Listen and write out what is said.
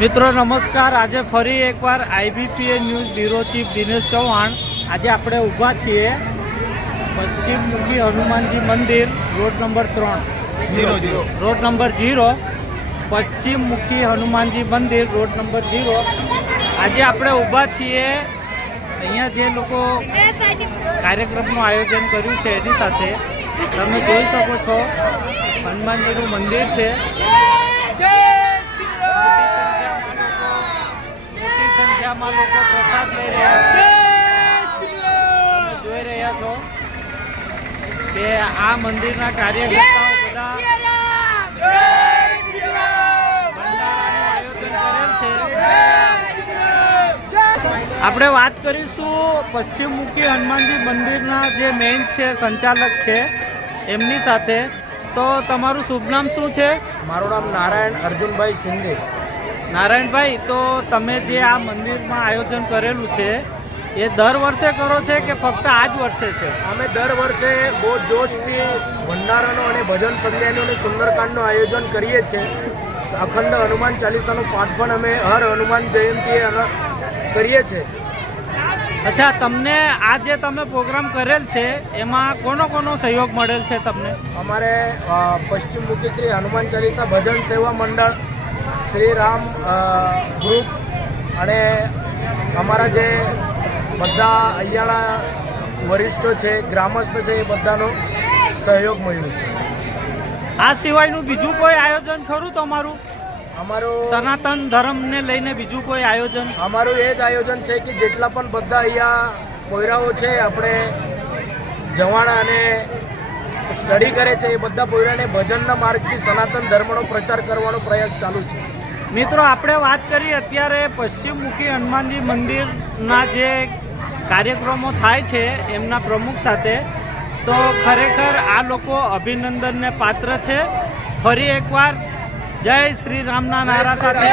મિત્રો નમસ્કાર। આજે ફરી એકવાર IBPA news bureau chief Dinesh Chauhan. આજે આપણે ઊભા છીએ પશ્ચિમમુખી હનુમાનજી મંદિર રોડ નંબર 3 રોડ નંબર 0 પશ્ચિમમુખી હનુમાનજી મંદિર રોડ નંબર 0। આજે આપણે ઊભા છીએ અહીંયા જે લોકો કાર્યક્રમનું આયોજન કર્યું છે એની સાથે તમે જોઈ શકો છો હનુમાનજીનું મંદિર છે। સંખ્યામાં લોકો પ્રસાદ લઈ રહ્યા જોઈ રહ્યા છો કે આ મંદિરના કાર્યકર્તાઓ બધા ભંડારાનું આયોજન કરેલ છે। આપણે વાત કરીશું પશ્ચિમમુખી હનુમાનજી મંદિરના જે મેઇન છે સંચાલક છે એમની સાથે। તો તમારું શુભ નામ શું છે? મારું નામ નારાયણ અર્જુનભાઈ શિંદે। નારાયણભાઈ, તો તમે જે આ મંદિરમાં આયોજન કરેલું છે એ દર વર્ષે કરો છે કે ફક્ત આ જ વર્ષે છે? અમે દર વર્ષે બહુ જોશથી ભંડારાનો અને ભજન સંધ્યાનું અને સુંદરકાંડનું આયોજન કરીએ છીએ। અખંડ હનુમાન ચાલીસાનો પાઠ પણ અમે હર હનુમાન જયંતીએ કરીએ છીએ। અચ્છા, તમને આ જે તમે પ્રોગ્રામ કરેલ છે એમાં કોનો સહયોગ મળેલ છે તમને? અમારે પશ્ચિમમુખી શ્રી હનુમાન ચાલીસા ભજન સેવા મંડળ, શ્રી રામ ગ્રુપ અને અમારા જે બધા અહીંયાના વરિષ્ઠો છે, ગ્રામસ્થ છે, એ બધાનો સહયોગ મળ્યો છે। આ સિવાયનું બીજું કોઈ આયોજન ખરું તમારું? અમારું સનાતન ધર્મને લઈને બીજું કોઈ આયોજન? અમારું એ જ આયોજન છે કે જેટલા પણ બધા અહીંયા પોયરાઓ છે, આપણે જવાના અને સ્ટડી કરે છે, એ બધા પોયરાને ભજનના માર્ગથી સનાતન ધર્મનો પ્રચાર કરવાનો પ્રયાસ ચાલુ છે। મિત્રો, આપણે વાત કરીએ અત્યારે પશ્ચિમમુખી હનુમાનજી મંદિરના જે કાર્યક્રમો થાય છે એમના પ્રમુખ સાથે, તો ખરેખર આ લોકો અભિનંદનને પાત્ર છે। ફરી એકવાર જય શ્રી રામના નારા સાથે